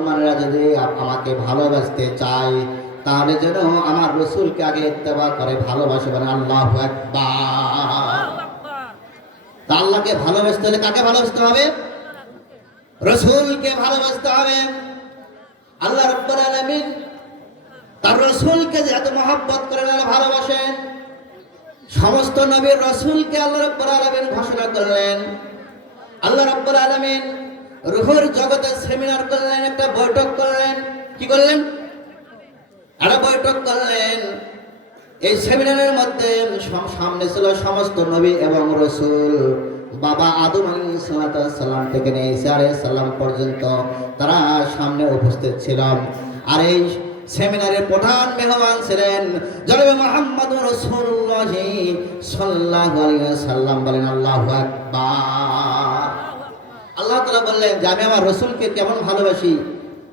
মুসলমানেরা যদি আমাকে ভালোবাসতে চায় তাহলে যেন আমার রসুলকে আগে ইত্তেবা করে ভালোবাসে, মানে আল্লাহু আকবার। তা আল্লাহকে ভালোবাসতে হলে কাকে ভালোবাসতে হবে? রসুলকে ভালোবাসতে হবে। আল্লাহ রাব্বুল আলামিন তার রসুলকে যে এত মহব্বত করেন, ভালোবাসেন, সমস্ত নবীর রসুলকে আল্লাহ রাব্বুল আলামিন ঘোষণা করলেন। আল্লাহ রাব্বুল আলামিন রূহের জগতে সেমিনার করলেন, একটা বৈঠক করলেন। কি করলেন? একটা বৈঠক করলেন। এই সেমিনারের মধ্যে সামনে ছিল সমস্ত নবী এবং রসুল। বাবা আদম আলাইহিস সালাম থেকে নিয়ে ঈসা আলাইহিস সালাম পর্যন্ত তারা সামনে উপস্থিত ছিল। আর এই সেমিনারের প্রধান মেহমান ছিলেন জনাবে মুহাম্মদুর রাসূলুল্লাহ সাল্লাল্লাহু আলাইহি ওয়াসাল্লাম। বলেন আল্লাহু আকবার। আল্লাহ তাআলা বললেন যে আমি আমার রসুলকে কেমন ভালোবাসি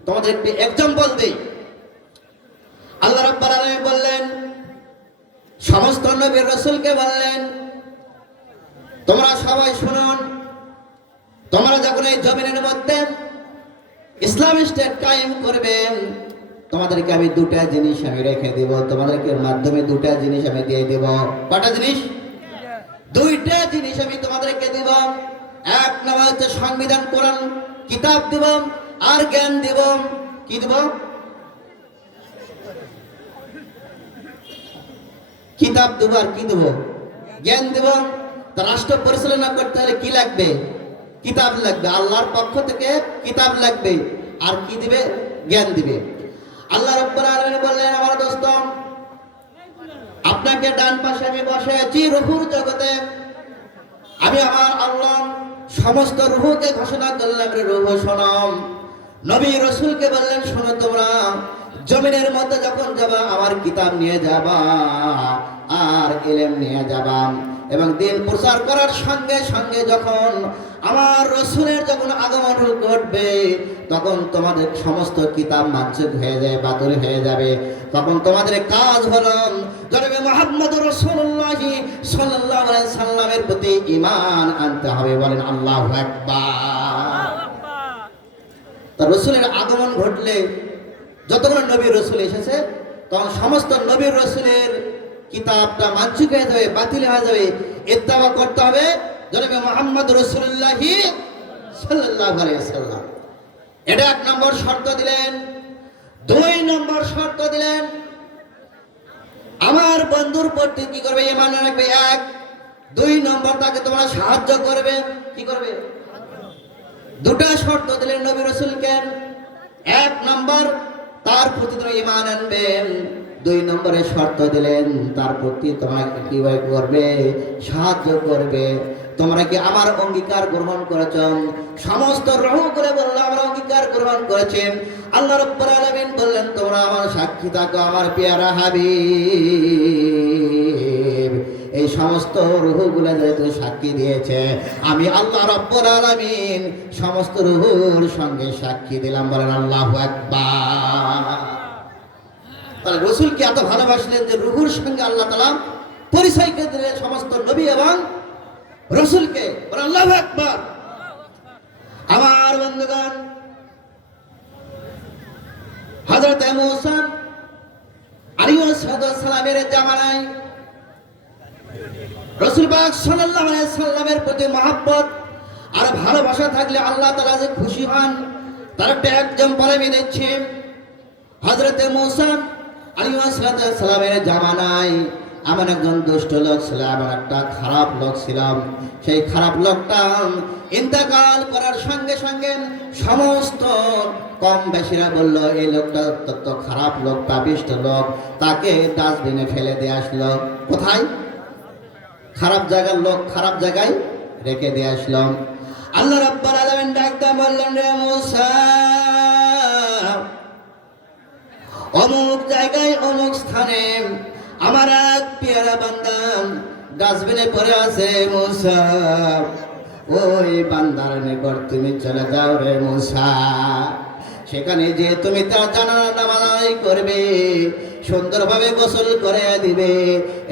তোমাদের একটি এক্সাম্পল দেই। আল্লাহ রাব্বুল আলামিন বললেন, সমস্ত নবীর রসুলকে বললেন, তোমরা সবাই শুনুন, তোমরা যখন এই জমিনের মধ্যে ইসলামিক স্টেট কায়েম করবেন, তোমাদেরকে আমি দুটা জিনিস আমি রেখে দেব, তোমাদেরকে মাধ্যমে দুটা জিনিস আমি দিয়ে দেব। কটা জিনিস? দুইটা জিনিস আমি তোমাদেরকে দেব। এক নম্বর হচ্ছে সংবিধান, কোরআন, কিতাব দেব, আর জ্ঞান দেব। কি দেব? কিতাব দেব আর কি দেব? জ্ঞান দেব। তা রাষ্ট্র পরিচালনা করতে হলে কি লাগবে? কিতাব লাগবে। আল্লাহর পক্ষ থেকে কিতাব লাগবে। আর কি দিবে? জ্ঞান দিবে। আল্লাহ রাব্বুল আলামিন বললেন, আমার দোস্ত, আপনাকে ডান পাশে আমি বসে আছি রূহের জগতে। আমি আমার আল্লাহ সমস্ত রূহকে ঘোষণা করলাম, রে রূহ শোনো। নবী রাসূলকে বললেন, শোনো, তোমরা জমিনের মধ্যে যখন যাবা আমার কিতাব নিয়ে যাবা আর ইলম নিয়ে যাবা, এবং দিন প্রচার করার সঙ্গে সঙ্গে যখন আমার রসুলের যখন আগমন ঘটবে তখন তোমাদের সমস্ত কিতাব মানসুখ হয়ে যায়, বাতিল হয়ে যাবে। তখন তোমাদের কাজ হলো জনাবে মুহাম্মদুর রাসূলুল্লাহ সাল্লাল্লাহু আলাইহি সাল্লামের প্রতি ঈমান আনতে হবে। বলেন আল্লাহু আকবার। তার রসুলের আগমন ঘটলে যতগুলো নবী রসুল এসেছে তখন সমস্ত নবীর রসুলের কিতাবটা মানসুখ হয়ে যাবে, বাতিল হয়ে যাবে। ইত্তেবা করতে হবে জনাবে মুহাম্মদ রাসূলুল্লাহ সাল্লাল্লাহু আলাইহি ওয়াসাল্লাম। এটা এক নম্বর শর্ত দিলেন। দুই নম্বর শর্ত দিলেন, আমার বন্ধুর প্রতি কি করবে? ঈমান রাখবে। এক। দুই নম্বর, তাকে তোমরা সাহায্য করবে। কি করবে? দুটা শর্ত দিলেন নবী রাসূলকে। এক নম্বর, তার প্রতি তোমরা ঈমান আনবে। দুই নম্বরে শর্ত দিলেন, তার প্রতি তোমরা কিভাবে করবে? সাহায্য করবে। তোমরা কি আমার অঙ্গীকার গ্রহণ করেছ? সমস্ত রূহ করে বলল, আমরা অঙ্গীকার গ্রহণ করেছি। আল্লাহ রাব্বুল আলামিন বললেন, তোমরা আমার সাক্ষী থাকো, আমার পেয়ারা হাবিব। এই সমস্ত রূহগুলো যেহেতু সাক্ষী দিয়েছে, আমি আল্লাহ রাব্বুল আলামিন সমস্ত রূহের সঙ্গে সাক্ষী দিলাম। বলেন আল্লাহু আকবার। তাহলে রসুলকে এত ভালোবাসলেন যে রূহের সঙ্গে আল্লাহ তাআলা পরিচয় করে দিলেন সমস্ত নবী এবং রসুলকে। বলেন আল্লাহু আকবার। আমার বন্ধুগণ, হযরত মূসা আলাইহিস সালামের জামানায় রাসূল পাক সাল্লাল্লাহু আলাইহি সাল্লামের প্রতি মহব্বত আর ভালোবাসা থাকলে আল্লাহ তাআলা যে খুশি হন তার একটা এক্সাম্পল আমি দিচ্ছি। হযরত মূসা আলাইহিস সালামের জামানায় এমন একজন দুষ্ট লোক ছিল, এমন একটা খারাপ লোক ছিল। সেই খারাপ লোকটা ইন্তেকাল করার সঙ্গে সঙ্গে সমস্ত কম বেশিরা বলল, এই লোকটা অত্যন্ত খারাপ লোক, পাপিষ্ঠ লোক, তাকে ডাস্টবিনে ফেলে দিয়ে আসলো। কোথায়? খারাপ জায়গার লোক খারাপ জায়গায় রেখে দিয়ে আসলো। আল্লাহ রাব্বুল আলামিন ডাকতে বললেন, রে মূসা, অমুক জায়গায় অমুক স্থানে আমার এক পেয়ারা বান্দা ডাস্টবিনে পড়ে আছে। মূসা, ওই বান্দার নিকট তুমি চলে যাও রে মূসা। সেখানে যে তুমি তার জানাজা নামাজ আদায় করবে, সুন্দরভাবে গোসল করে দিবে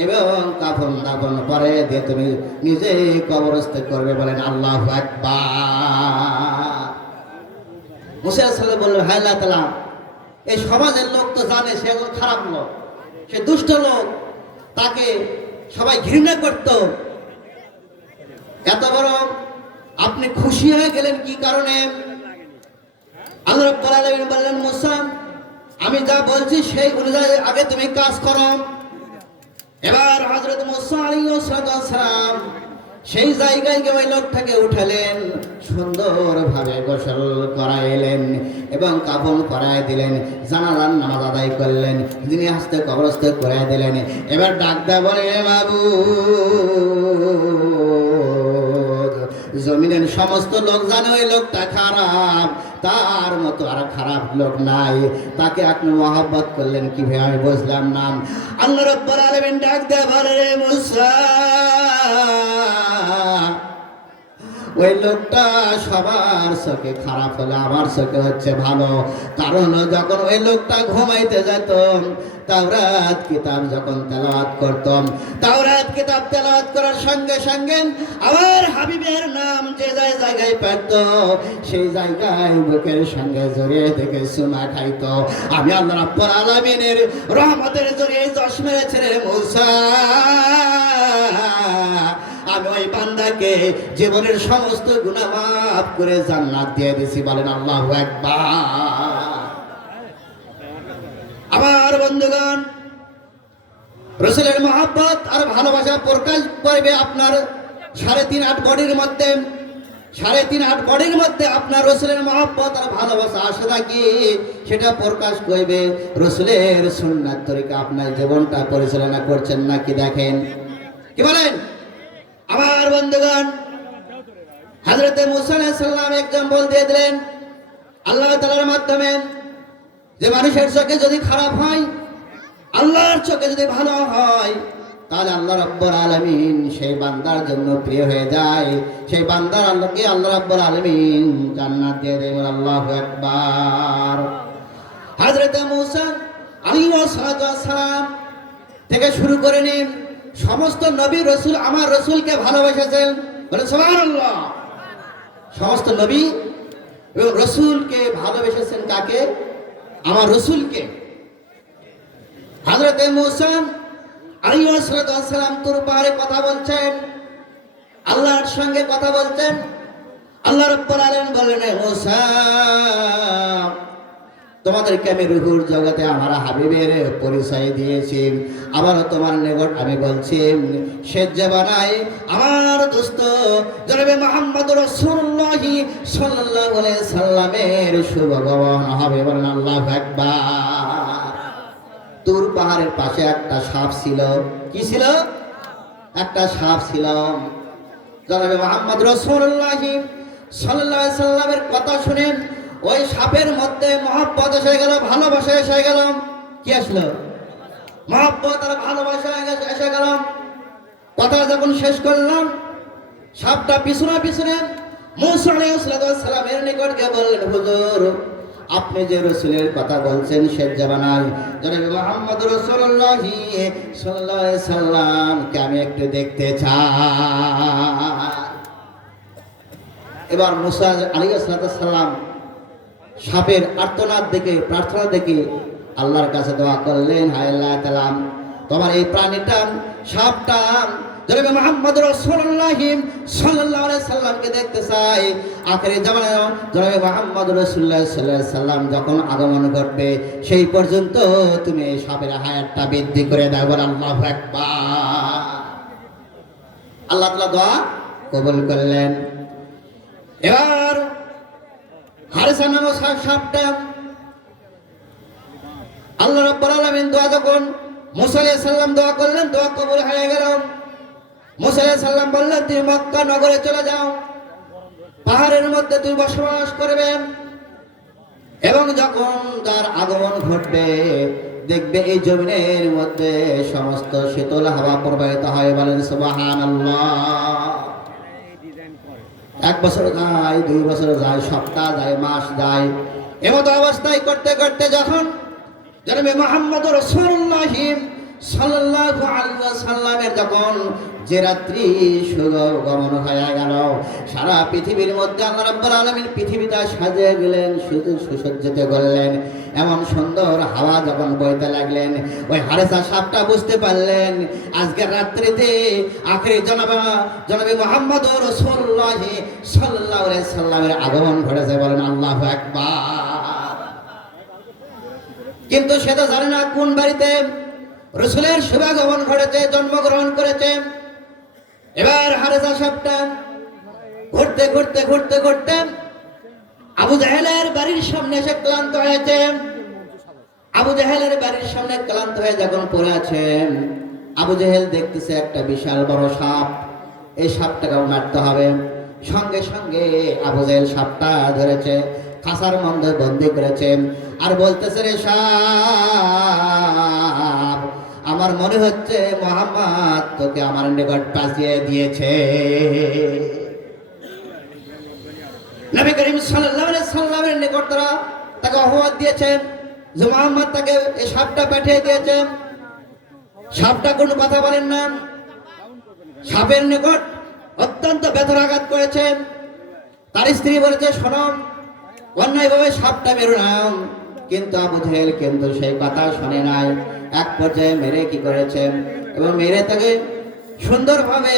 এবং কাফন দাফন করে দিয়ে তুমি নিজে কবরস্থ করবে। বলেন আল্লাহু আকবার। মুসা আলাইহিস সালাম বললেন, হায় আল্লাহ তাআলা, এই সমাজের লোক তো জানে সে একজন খারাপ লোক, সে দুষ্ট লোক, তাকে সবাই ঘৃণা করত। এত বড় আপনি খুশি হয়ে গেলেন কি কারণে? আল্লাহ রাব্বুল আলামিন বললেন, মুসা, আমি যা বলছি সেই অনুযায়ী আগে তুমি কাজ করো। এবার হযরত মুসা আলাইহিস সালাম সেই জায়গায় গিয়ে ওই লোকটাকে উঠালেন, সুন্দরভাবে গোসল করাইলেন এবং কাফন পরায় দিলেন, জানাজার নামাজ আদায় করলেন, যিনি হাসতে কবরস্থ করে দিলেন। এবার ডাক দেয়া বলে, বাবু, জমিনের সমস্ত লোক জানে ওই লোকটা খারাপ, তার মতো আর খারাপ লোক নাই, তাকে আপনি মহব্বত করলেন কিভাবে আমি বুঝলাম না। আল্লাহ রাব্বুল আলামিন ডাক দেয়া বলে, মুসা, ওই লোকটা সবার চোখে খারাপ হলে আমার চোখে হচ্ছে ভালো। কারণ যখন ওই লোকটা ঘুমাইতে যেত, তাওরাত কিতাব যখন তেলাওয়াত করতাম, তাওরাত কিতাব তেলাওয়াত করার সঙ্গে সঙ্গে আমার হাবিবের নাম যে জায়গায় পেত, সেই জায়গায় বুকের সঙ্গে জড়িয়ে থেকে চুমা খাইত। আমি আল্লাহ রাব্বুল আলামিনের রহমতের জড়িয়ে যশ মেরেছে রে মুসা। আমি ওই বান্দাকে জীবনের সমস্ত গুনাহ মাফ করে জান্নাত দিয়ে দিয়েছি। বলেন আল্লাহু আকবার। আমার বন্ধুগণ, রাসূলের মহব্বত আর ভালোবাসা প্রকাশ করবে আপনার 3.5 বডির মধ্যে। 3.5 বডির মধ্যে আপনার রাসূলের মহব্বত আর ভালোবাসা আসে নাকি, সেটা প্রকাশ করবে রাসূলের সুন্নাত তরিকা আপনার জীবনটা পরিচালনা করছেন নাকি দেখেন। কি বলেন আমার বন্ধুগণ? হযরত মুসা আলাইহিস সালাম এক্সাম্পল দিয়ে দিলেন আল্লাহ তাআলার মাধ্যমে, যে মানুষের চোখে যদি খারাপ হয়, আল্লাহর চোখে যদি ভালো হয়, তাহলে আল্লাহ রাব্বুল আলামিন সেই বান্দার জন্য প্রিয় হয়ে যায়, সেই বান্দার আল্লাহকে আল্লাহ রাব্বুল আলামিন জান্নাত দিয়ে দেন। আল্লাহু আকবার। হযরত মুসা আলাইহিস সালাম থেকে শুরু করে নিন সমস্ত নবী রাসূল আমার রাসূলকে ভালোবেসেছেন। বলেন সুবহানাল্লাহ। সমস্ত নবী এবং রাসূলকে ভালোবেসেছেন কাকে? আমার রাসূলকে। হযরত মুসা আলাইহিস সালাম তুর পাহাড়ে কথা বলছেন, আল্লাহর সঙ্গে কথা বলছেন। আল্লাহ রাব্বুল আলামিন বলেন, মুসা, তোমাদেরকে আমি রূহুর জগতে আমার হাবিবের পরিচয় দিয়েছি, আবার তোমার নিকট আমি বলছি, শেষ জামানায় আমার দোস্ত জনাবে মুহাম্মদ রাসূলুল্লাহ সাল্লাল্লাহু আলাইহি সাল্লামের শুভ আগমন হবে। বলেন আল্লাহু আকবার। তুর পাহাড়ের পাশে একটা সাপ ছিল। কি ছিল? একটা সাপ ছিল। জনাবে মুহাম্মদ রাসূলুল্লাহ সাল্লাল্লাহু আলাইহি সাল্লামের কথা শুনেন ওই সাপের মধ্যে মহব্বত এসে গেল, ভালোবাসা এসে গেল। কি আসলো? মহব্বত আর ভালোবাসা এসে গেল। কথা যখন শেষ করলাম, সাপটা পিছনে পিছনে মুসা আলাইহিস সালামের নিকট গিয়ে বললেন, হুজুর, আপনি যে রাসূলের কথা বলছেন শেষ জামানায় জনাবে মুহাম্মদ রাসূলুল্লাহ সাল্লাল্লাহু আলাইহি সাল্লামকে আমি একটু দেখতে চাই। এবার মুসা আলাইহিস সালাম সাপের আর্তনাদ দেখে, প্রার্থনা দেখে আল্লাহর কাছে দোয়া করলেন, হায় আল্লাহ তাআলা, তোমার এই প্রাণীটা, সাপটা জনাবে মুহাম্মদ রাসূলুল্লাহ সাল্লাল্লাহু আলাইহি সাল্লামকে দেখতে চাই। আখেরি জামানায় জনাবে মুহাম্মদ রাসূলুল্লাহ সাল্লাল্লাহু আলাইহি সাল্লাম যখন আগমন ঘটবে, সেই পর্যন্ত তুমি এই সাপের হায়াতটা বৃদ্ধি করে দাও। আল্লাহু আকবার। আল্লাহ তাআলা দোয়া কবুল করলেন। এবার হারিসা নামক সাপটা আল্লাহ রাব্বুল আলামিন দোয়া যখন মুসা আলাইহিস সালাম দোয়া করলেন, দোয়া কবুল হয়ে গেল। মুসা আলাইহিস সালাম বললেন, তুমি মক্কা নগরে চলে যাও, পাহাড়ের মধ্যে তুমি বসবাস করবে, এবং যখন তার আগমন ঘটবে দেখবে এই জমিনের মধ্যে সমস্ত শীতল হাওয়া প্রবাহিত হয়। বলেন সুবহানাল্লাহ। 1 বছর যায়, 2 বছর যায়, সপ্তাহ যায়, মাস যায়, এমতো অবস্থায় করতে করতে যখন জনাবে মুহাম্মদ রাসূলুল্লাহ সাল্লাল্লাহু আলাইহি ওয়াসাল্লামের যখন যে রাত্রি সুগমন হয়ে গেল, সারা পৃথিবীর মধ্যে আল্লাহ রাব্বুল আলামিন পৃথিবীটা সাজিয়ে গেলেন, সুসজ্জিত করলেন। এমন সুন্দর হাওয়া যখন বইতে লাগলেন, ওই হারেসা সাপটা বুঝতে পারলেন আজকের রাত্রিতে আখেরি জনাবে মুহাম্মদুর রাসূলুল্লাহ সাল্লাল্লাহু আলাইহি সাল্লামের আগমন ঘটেছে। বলেন আল্লাহু আকবার। কিন্তু সে তো জানে না কোন বাড়িতে রাসূলের শুভাগমন ঘটেছে, জন্মগ্রহণ করেছে। এবার হারেসা সাপটা ঘুরতে ঘুরতে ঘুরতে ঘুরতে আবু জাহেলের বাড়ির সামনে এসে ক্লান্ত হয়েছে। আবু জাহেলের বাড়ির সামনে ক্লান্ত হয়ে যখন পড়ে আছেন, আবু জাহেল দেখতেছে একটা বিশাল বড় সাপ, এই সাপটাকে মারতে হবে। সঙ্গে সঙ্গে আবু জাহেল সাপটা ধরেছে, খাঁচার মধ্যে বন্দী করেছে, আর বলতেছে, রে সাপ, আমার মনে হচ্ছে মুহাম্মদ তোকে আমার নিকট পাঠিয়ে দিয়েছে। নবী করিম সাল্লাল্লাহু আলাইহি সাল্লামের নিকট তাকে আহ্বান দিয়েছেন যে মুহাম্মদ তাকে এই সাপটা পাঠিয়ে দিয়েছে। সাপটা কোনো কথা বলেন না, সাপের নিকট অত্যন্ত ব্যথার আঘাত করেছে। তার স্ত্রী বলেছে, শোনো, অন্যায়ভাবে সাপটা মেরো না। কিন্তু আবু জাহেল কিন্তু সেই কথা শুনে নাই। এক পর্যায়ে মেরে কি করেছেন, এবং মেরে তাকে সুন্দরভাবে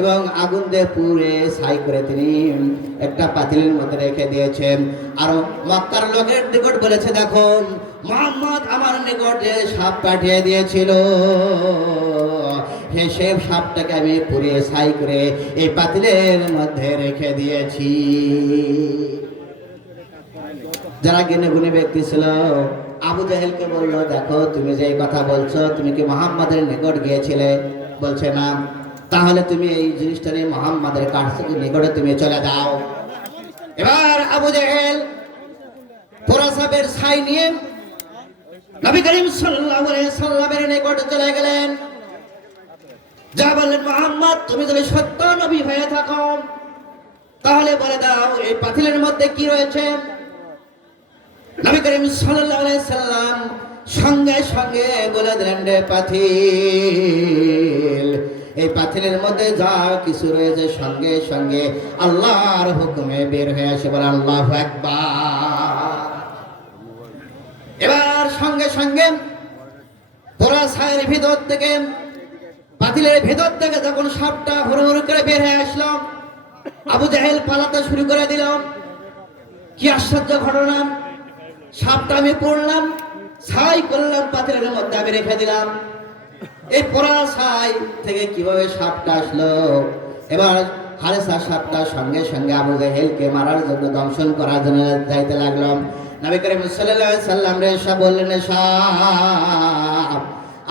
এবং আগুন দিয়ে পুড়ে ছাই করে তিনি একটা পাতিলের মধ্যে রেখে দিয়েছেন। আর মক্কার লোকের নিকট বলেছে, দেখো মুহাম্মদ আমার নিকট যে সাপ পাঠিয়ে দিয়েছিল, সেই সাপটাকে আমি পুড়িয়ে ছাই করে এই পাতিলের মধ্যে রেখে দিয়েছি। যারা জ্ঞানী গুণী ব্যক্তি ছিল আবু জাহেলকে বলল, দেখো তুমি যে কথা বলছো, তুমি কি মুহাম্মাদের নিকট গিয়েছিলে? বলছে না। তাহলে তুমি এই জিনিসটা নিয়ে মুহাম্মাদের কাছে নিকটে তুমি চলে যাও। এবার আবু জাহেল পোড়া সাপের ছাই নিয়ে নবী করিম সাল্লাল্লাহু আলাইহি সাল্লামের নিকটে চলে গেলেন। যা বললেন, মুহাম্মদ তুমি যদি সত্য নবী হয়ে থাকো তাহলে বলে দাও এই পাতিলের মধ্যে কি রয়েছে। নবী করিম সাল্লাল্লাহু আলাইহি সাল্লাম সঙ্গে সঙ্গে বলে দিলেন, রে পাতিল, এই পাতিলের মধ্যে যা কিছু রয়েছে সঙ্গে সঙ্গে আল্লাহর হুকুমে বের হয়ে আসে। বলে আল্লাহু আকবার। এবার সঙ্গে সঙ্গে পোড়া ছাইয়ের ভিতর থেকে, পাতিলের ভিতর থেকে যখন সাপটা হুড় করে বের হয়ে আসলো, আবু জাহেল পালাতে শুরু করে দিল। কি আশ্চর্য ঘটনা! সাপটা আমি পড়লাম, ছাই করলাম, পাতিলের মধ্যে আমি রেখে দিলাম। এই পোড়া ছাই থেকে কিভাবে সাপটা আসলো? এবার হারেসা সাপটা সঙ্গে সঙ্গে আবু জাহেলকে মারার জন্য, দংশন করার জন্য যাইতে লাগলো। নবী করিম সাল্লাল্লাহু আলাইহি সাল্লাম রে সাপ বললেন, সাপ,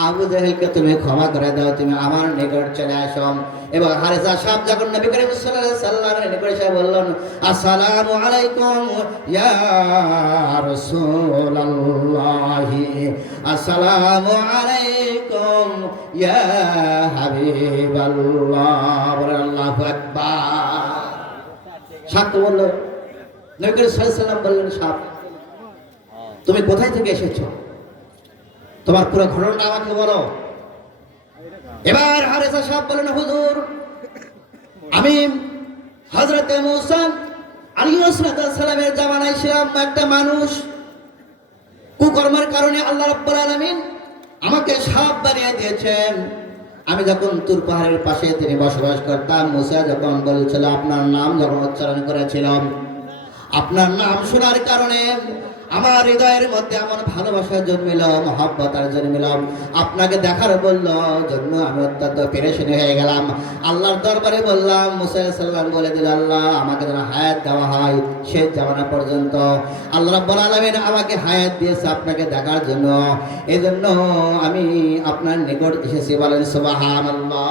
আবু জাহেলকে তুমি ক্ষমা করে দাও, তুমি আমার নিকট চলে আসো। এবং হারেসা সাপ যখন নবী করিম সাল্লাল্লাহু আলাইহি সাল্লামের নিকট এসে বললেন, আসসালামু আলাইকুম ইয়া রাসূলুল্লাহ, আসসালামু আলাইকুম ইয়া হাবিবাল্লাহ। আল্লাহু আকবার। সাপ তো বলল, নবী করিম সাল্লাল্লাহু আলাইহি সাল্লাম বললেন, সাপ তুমি কোথায় থেকে এসেছো? তোমার পুরো ঘটনাটা আমাকে বলো। এবার হারেসা সাহেব বলেন, হুজুর, আমি হযরতে মূসা আলাইহিস সালামের জামানায় ছিলাম। একটা মানুষ কুকর্মের কারণে আল্লাহ রাব্বুল আলামিন আমাকে সাপ বানিয়ে দিয়েছেন। আমি যখন তুর পাহাড়ের পাশে তিনি বসবাস করতাম, মূসা যখন বলেছিল, আপনার নাম যখন উচ্চারণ করেছিলাম, আপনার নাম শোনার কারণে আমার হৃদয়ের মধ্যে আমার ভালোবাসা জন্মিল, মহব্বত আর জন্মিল। আপনাকে দেখার বলল জন্য আমি অত্যন্ত পেরেশানি হয়ে গেলাম। আল্লাহর দরবারে বললাম, মুসা আলাইহিস সালাম বলে দিল, আল্লাহ আমাকে যেন হায়াত দেওয়া হয় শেষ জামানা পর্যন্ত। আল্লাহ রাব্বুল আলামিন আমাকে হায়াত দিয়েছে আপনাকে দেখার জন্য, এই জন্য আমি আপনার নিকট এসেছি। বলেন সুবহানাল্লাহ।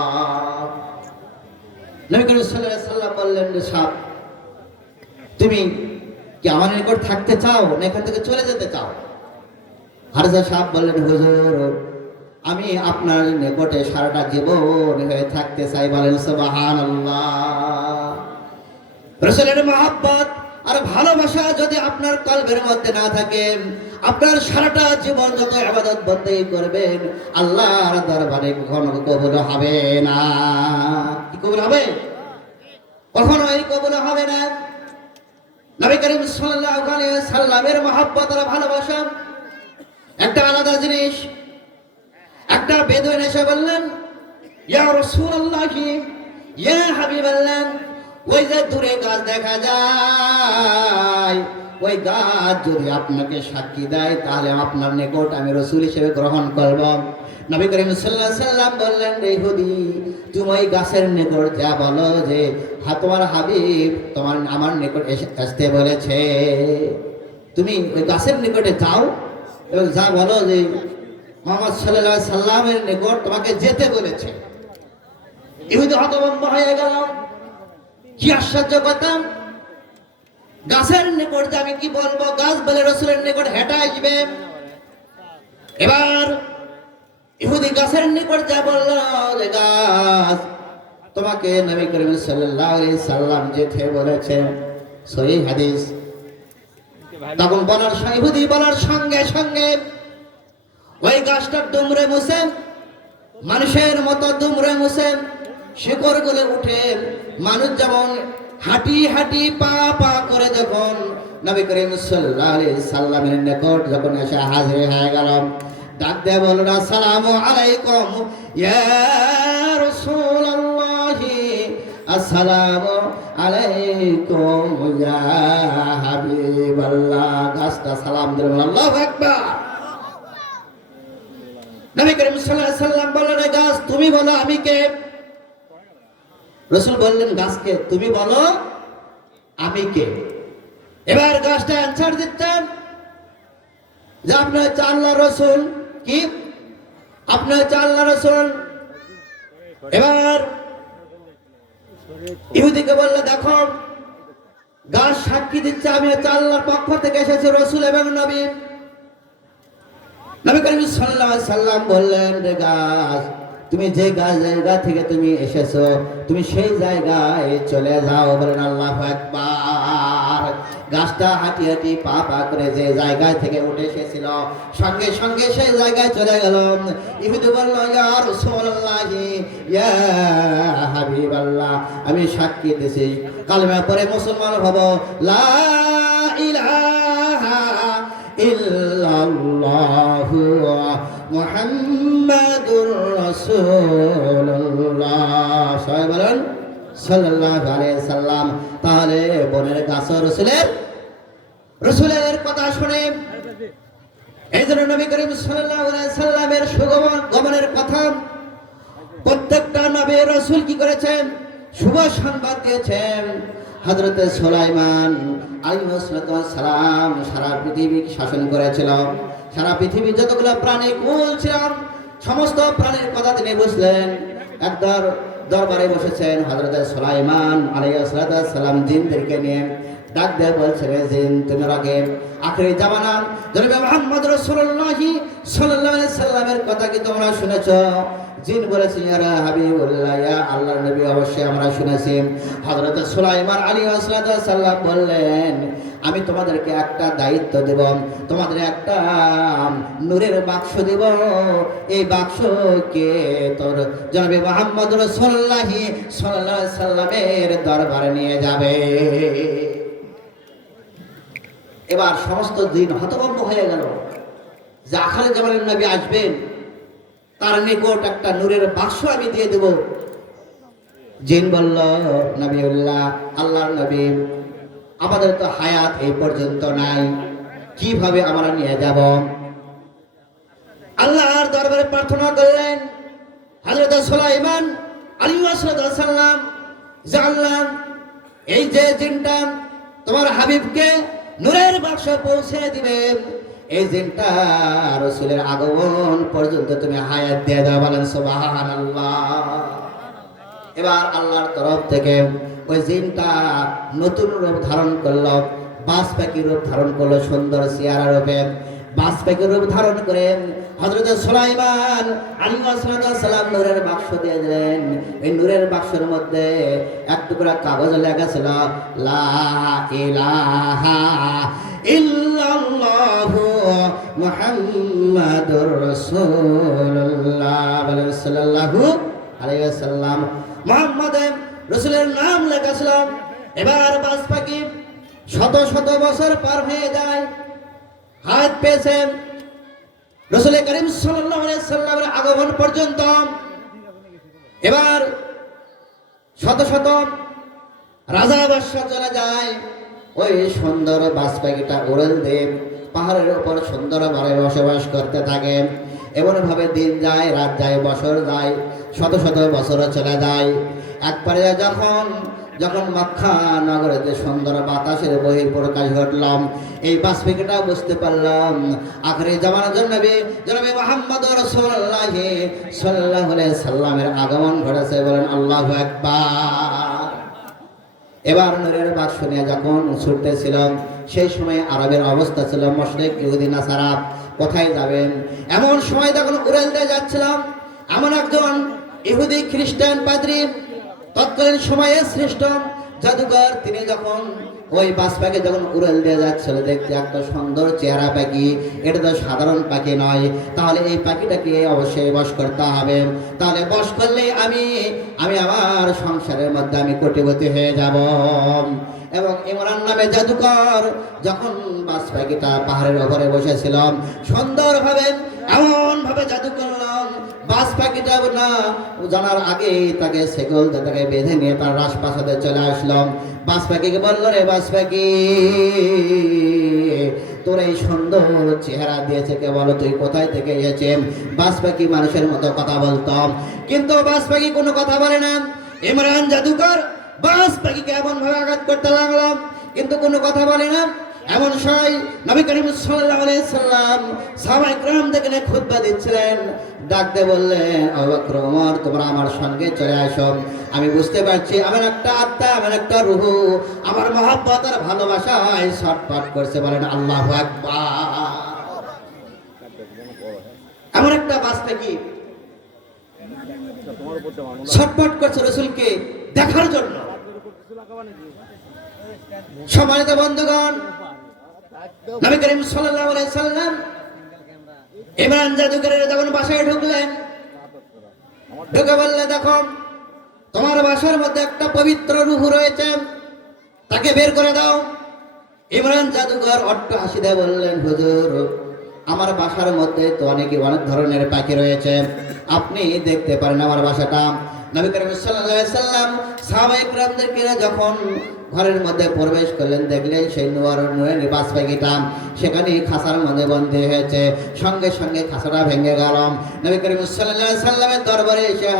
নবী করিম সাল্লাল্লাহু আলাইহি সাল্লাম বললেন, সাপ, তুমি কি আমার নিকট থাকতে চাও না এখান থেকে চলে যেতে চাও? হারেসা সাহেব বললেন, হুজুর, আমি আপনার নিকটে সারাটা জীবন হয়ে থাকতে চাই। বলেন সুবহানাল্লাহ। রাসূলের মহব্বত আর ভালোবাসা যদি আপনার কলবের মধ্যে না থাকে, আপনার সারাটা জীবন যত ইবাদত বন্দেগী করবেন আল্লাহর দরবারে কখনো কবুল হবে না। কি কবুল হবে? কখনোই কবুল হবে না। নবী করিম সাল্লাল্লাহু আলাইহি সাল্লামের মহব্বত আর ভালোবাসা একটা আলাদা জিনিস। একটা বেদুইন এসে বললেন, ইয়া রাসূলুল্লাহ, ইয়া হাবিবাল্লাহ, ওই যে দূরে গাছ দেখা যায়, ওই গাছ যদি আপনাকে সাক্ষী দেয় তাহলে আপনার নিকট আমি রাসূল হিসেবে গ্রহণ করব। নবী করিম সাল্লাল্লাহু আলাইহি সাল্লাম বললেন, রে ইহুদি, তুমি ওই গাছের নিকট যা বলো যে তোমার হাবিব তোমার আমার নিকট আসতে বলেছে, তুমি ওই গাছের নিকটে যাও এবং যা বলো যে মুহাম্মদ সাল্লাল্লাহু আলাইহি সাল্লামের নিকট তোমাকে যেতে বলেছে। ইহুদি হতভম্ব হয়ে গেল। কি আশ্চর্য কথা! গাছের নিকট যে আমি কি বলবো, গাছ বলে রাসূলের নিকট হেঁটে আসবে। এবার ইহুদি গাছের নিকট যা বলল যে গাছ তোমাকে নবী করিম সাল্লাল্লাহু আলাইহি সাল্লাম যেতে বলেছে, সহিহ হাদিস। তখন ইহুদি বলার সঙ্গে সঙ্গে ওই গাছটা দুমড়ে মুছে, মানুষের মতো দুমড়ে মুছে শিকড় গুলো উঠে, মানুষ যেমন হাঁটি হাঁটি পা পা করে যখন নবী করিম সাল্লাল্লাহু আলাইহি সাল্লামের নিকট যখন এসে হাজির হয়ে গেল, ডাক দিয়ে বলল, আসসালামু আলাইকুম ইয়া রাসূলুল্লাহ, আসসালামু আলাইকুম ইয়া হাবিবাল্লাহ। গাছটা সালাম দিল, আল্লাহু আকবার। নবী করিম সাল্লাল্লাহু আলাইহি সাল্লাম বললেন, গাছ তুমি বলো আমি কে? রাসূল বললেন, গাছকে তুমি বলো আমি কে? এবার গাছটা অ্যানসার দিতেন যে আপনি হচ্ছে আল্লাহর রাসূল। কি? আপনি হচ্ছে আল্লাহর রাসূল। এবার ইহুদিকে বললে, দেখো গাছ সাক্ষী দিচ্ছে আমি হচ্ছে আল্লাহর পক্ষ থেকে এসেছি, রাসূল এবং নবী। নবী করিম সাল্লাল্লাহু আলাইহি সাল্লাম বললেন, রে গাছ, তুমি যে জায়গা থেকে তুমি এসেছো তুমি সেই জায়গায় চলে যাও। বলেন আল্লাহু আকবার। গাছটা হাঁটি হাঁটি পা পা করে যে জায়গায় থেকে উঠে এসেছিল সঙ্গে সঙ্গে সেই জায়গায় চলে গেল। ইহুদি বলল, ইয়া রাসূলুল্লাহ, ইয়া হাবিবাল্লাহ, আমি সাক্ষী দিছি কালেমা পড়ে মুসলমান হব, লা ইলাহা ইল্লাল্লাহু মুহাম্মাদুর রাসূলুল্লাহ। সবাই বলেন সাল্লাল্লাহু আলাইহি সাল্লাম। তাহলে বনের গাছ রাসূলের কথা শুনে এই জন্য নবী করিম সাল্লাল্লাহু আলাইহি সাল্লামের সুগমনের কথা প্রত্যেকটা নবী রাসূল কি করেছেন? শুভ সংবাদ দিয়েছেন। হযরত সুলাইমান আলাইহিস সালাম সারা পৃথিবী শাসন করেছিল। সারা পৃথিবীর যতগুলো প্রাণী কুল ছিল সমস্ত প্রাণীর কথা তিনি বুঝলেন। একবার দরবারে বসেছেন হযরত সুলাইমান আলাইহিস সালাম জিনদেরকে নিয়ে ডাক দিয়ে বলছেন, জিন তোমার আগে আখিরি জামানা জনাবে মুহাম্মদ রাসূলুল্লাহ সাল্লাল্লাহু আলাইহি সাল্লামের কথা কি তোমরা শুনেছো? জিন বলেছে, ইয়া হাবিবুল্লাহ, ইয়া আল্লাহর নবী, অবশ্যই আমরা শুনেছি। হযরত সুলাইমান আলাইহিস সালাম বললেন, আমি তোমাদেরকে একটা দায়িত্ব দেব, তোমাদের একটা নূরের বাক্স দেব। এই বাক্সকে তোর জনাবে মুহাম্মদ রাসূলুল্লাহ সাল্লাল্লাহু আলাইহি সাল্লামের দরবারে নিয়ে যাবে। এবার সমস্ত জিন হতভম্ব হয়ে গেল যে আখিরি জামানের নবী আসবেন, তার নিকট একটা নূরের বাক্স আমি দিয়ে দেব। জিন বলল, নবীউল্লাহ, আল্লাহর নবী, আমাদের তো হায়াত এই পর্যন্ত নাই, কিভাবে আমরা নিয়ে যাব? আল্লাহর দরবারে প্রার্থনা করলেন হযরত সুলাইমান আলাইহিস সালাম, যে আল্লাহ, এই যে জিনটা তোমার হাবিবকে নূরের বাক্স পৌঁছে দিবে, এই জিনটা রাসূলের আগমন পর্যন্ত তুমি হায়াত দিয়ে দাও। বলেন সুবহানাল্লাহ। এবার আল্লাহর তরফ থেকে ওই জিনটা নতুন রূপ ধারণ করলো, বাজ পাখির রূপ ধারণ করলো, সুন্দর চেহারা রূপে বাস পাখির রূপ ধারণ করে হযরত সুলাইমান আলাইহিস সালাম নূরের বাক্স দিয়ে দিলেন। এই নূরের বাক্সের মধ্যে এক টুকরা কাগজ লেখা ছিল লা ইলাহা ইল্লাল্লাহু মুহাম্মাদুর রাসূলুল্লাহ সাল্লাল্লাহু আলাইহি ওয়াসাল্লাম। মুহাম্মদ রাসূলের নাম লেখা ছিল। এবার বাস পাখি শত শত বছর পার হয়ে যায়, হাত পেয়েছে রাসূল করিম সাল্লাল্লাহু আলাইহি সাল্লামের আগমন পর্যন্ত। এবার শত শত রাজা বাদশা চলে যায়, ওই সুন্দর বাস পাখিটা উড়াল দিয়ে পাহাড়ের উপর সুন্দরভাবে বসবাস করতে থাকে। এমন ভাবে দিন যায়, রাত যায়, বছর যায়, শত শত বছর চলে যায়। একবারে যখন মক্কা নগরে যে সুন্দর বাতাসের বহিঃপ্রকাশ ঘটলাম, এই বাস পাখিটা বুঝতে পারলাম আখেরি জামানার জনাবে মুহাম্মদ রাসূলুল্লাহ সাল্লাল্লাহু আলাইহি সাল্লামের আগমন ঘটেছে। বলেন আল্লাহু আকবার। এবার নূরের বাক্স নিয়ে যখন ছুটতেছিলাম, সেই সময় আরবের অবস্থা ছিল মুশরিক ইহুদি নাসারা, কোথায় যাবেন এমন সময় যখন উড়াল দিয়ে যাচ্ছিলাম, এমন একজন ইহুদি খ্রিস্টান পাদ্রী, তৎকালীন সময়ে শ্রেষ্ঠ জাদুকর, তিনি যখন ওই বাস পাখি যখন উড়াল দিয়ে যাচ্ছিল, দেখতে একটা সুন্দর চেহারা পাখি, এটা তো সাধারণ পাখি নয়, তাহলে এই পাখিটাকে অবশ্যই বশ করতে হবে। তাহলে বশ করলে আমি আমার সংসারের মধ্যে আমি কোটিপতি হয়ে যাব। এবং ইমরান নামে জাদুকর যখন বাস পাখিটা পাহাড়ের উপরে বসেছিলাম, সুন্দরভাবে এমন ভাবে জাদু করলাম, বাস পাখিটা না জানার আগেই তাকে সেগল তাকে বেঁধে নিয়ে তার রাজপ্রাসাদে চলে আসলাম। বাস পাখিকে বললো, রে বাস পাখি, তোর এই সুন্দর চেহারা দিয়েছে কে বলো, তুই কোথায় থেকে এসেছে? বাস পাখি মানুষের মতো কথা বলতাম, কিন্তু বাস পাখি কোনো কথা বলে না। ইমরান জাদুকর বাস পাখিকে এমন ভাবে আঘাত করতে লাগলাম, কিন্তু কোনো কথা বলে না। এমন সময় নবী করিম সাল্লাল্লাহু আলাইহি সাল্লাম সাহাবায়ে কেরামদেরকে নিয়ে খুতবা দিচ্ছিলেন। ডাকতে বললেন, আবু বকর, ওমর, তোমরা আমার সঙ্গে চলে আসো। আমি বুঝতে পারছি আমার একটা আত্মা, আমার একটা রূহ আমার মহব্বত আর ভালোবাসায় ছটফট করছে। বলেন আল্লাহু আকবার। এমন একটা বাস পাখি ছটফট করছে রাসূলকে দেখার জন্য। সম্মানিত বন্ধুগণ, নবী করিম সাল্লাল্লাহু আলাইহি সাল্লাম ইমরান জাদুকরের যখন বাসায় ঢুকলেন, ঢুকে বললে, দেখো তোমার বাসার মধ্যে একটা পবিত্র রূহ রয়েছে, তাকে বের করে দাও। ইমরান জাদুকর অট্ট হাসি দিয়ে বললেন, হুজুর, আমার বাসার মধ্যে তো অনেক ধরনের পাখি রয়েছে, আপনি দেখতে পারেন আমার বাসাটা। নবী করিম সাল্লাল্লাহু আলাইহি সাল্লাম সাহাবায়ে কেরামদেরকে যখন ঘরের মধ্যে প্রবেশ করলেন, দেখলেন সেই নূরের বাস পাখিটা সেখানে খাঁচার মধ্যে বন্দী হয়েছে। সঙ্গে সঙ্গে খাঁচাটা ভেঙে গেল। নবী করিম সাল্লাল্লাহু আলাইহি সাল্লামের দরবারে এসে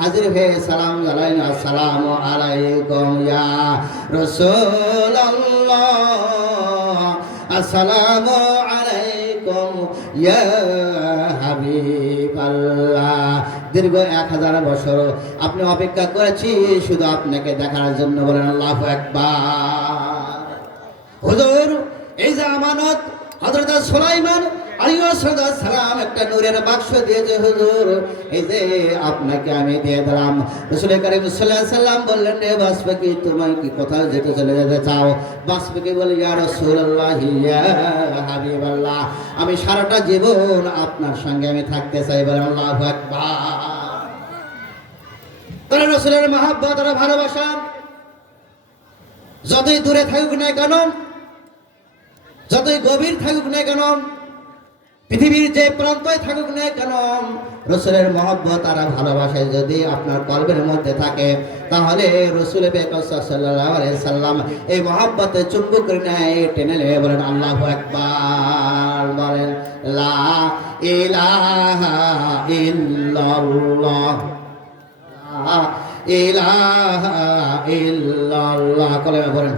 হাজির হয়ে সালাম জানালেন, আসসালামু আলাইকুম ইয়া রাসূলুল্লাহ, আসসালামু আলাইকুম ইয়া হাবিবাল্লাহ। দীর্ঘ 1000 বছর আপনি অপেক্ষা করেছি শুধু আপনাকে দেখার জন্য। বলেন আল্লাহু আকবার। হুজুর, এই যে আমানত হযরত সুলাইমান আলাইহিস সালাম একটা নূরের বাক্স দিয়েছে, হুজুর এই যে আপনাকে আমি দিয়ে দিলাম। রাসূল করিম সাল্লাল্লাহু আলাইহি সাল্লাম বললেন, রে বাস পাখি, তুমি কি কোথায় চলে যেতে চাও? বাস পাখি বলে, ইয়া রাসূলুল্লাহ, ইয়া হাবিবাল্লাহ, আমি সারাটা জীবন আপনার সঙ্গে আমি থাকতে চাই। বলেন আল্লাহু আকবার। তাহলে রাসূলের মহব্বত আর ভালোবাসা যতই দূরে থাকুক না কেন, যতই গভীর থাকুক না কেন, পৃথিবীর যে প্রান্তে থাকুক না কেন, রাসূলের মহব্বত আর ভালোবাসায় যদি আপনার কলবের মধ্যে থাকে, তাহলে রাসূল পাক সাল্লাল্লাহু আলাইহি সাল্লাম এই মহব্বতে চুম্বক করে নেয়, টেনে নেয়। বলেন আল্লাহু আকবার। বলেন লা ইলাহা ইল্লাল্লাহ, লা ইলাহা ইল্লাল্লাহ। কলেমা পড়েন।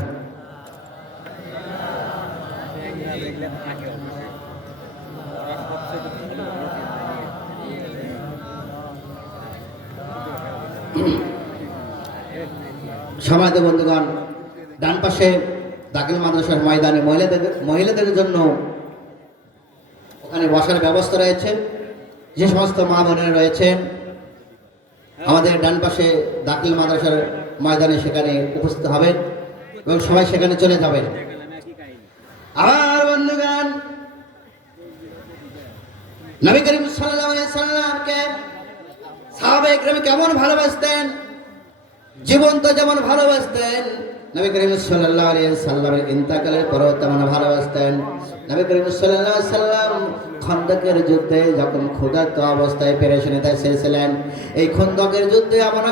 সম্মানিত বন্ধুগণ, ডান পাশে দাখিল মাদ্রাসার ময়দানে মহিলাদের জন্য ওখানে বসার ব্যবস্থা রয়েছে। যে সমস্ত মা বোনেরা রয়েছেন আমাদের ডান পাশে দাখিল মাদ্রাসার ময়দানে সেখানে উপস্থিত হবেন এবং সবাই সেখানে চলে যাবেন। আমার বন্ধুগণ, নবী করিম সাল্লাল্লাহু আলাইহি সাল্লামকে সাহাবায়ে কেরাম কেমন ভালোবাসতেন, জীবন্ত যেমন ভালোবাসতেন, নবী করিম সাল্লাল্লাহু আলাইহি সাল্লামের ইন্তেকালের পরেও তেমন ভালোবাসতেন। নবী করিম সাল্লাল্লাহু আলাইহি সাল্লাম খন্দকের যুদ্ধে যখন ক্ষুধার্ত অবস্থায় পেরেশানিতে ছিলেন, এই খন্দকের যুদ্ধে এমন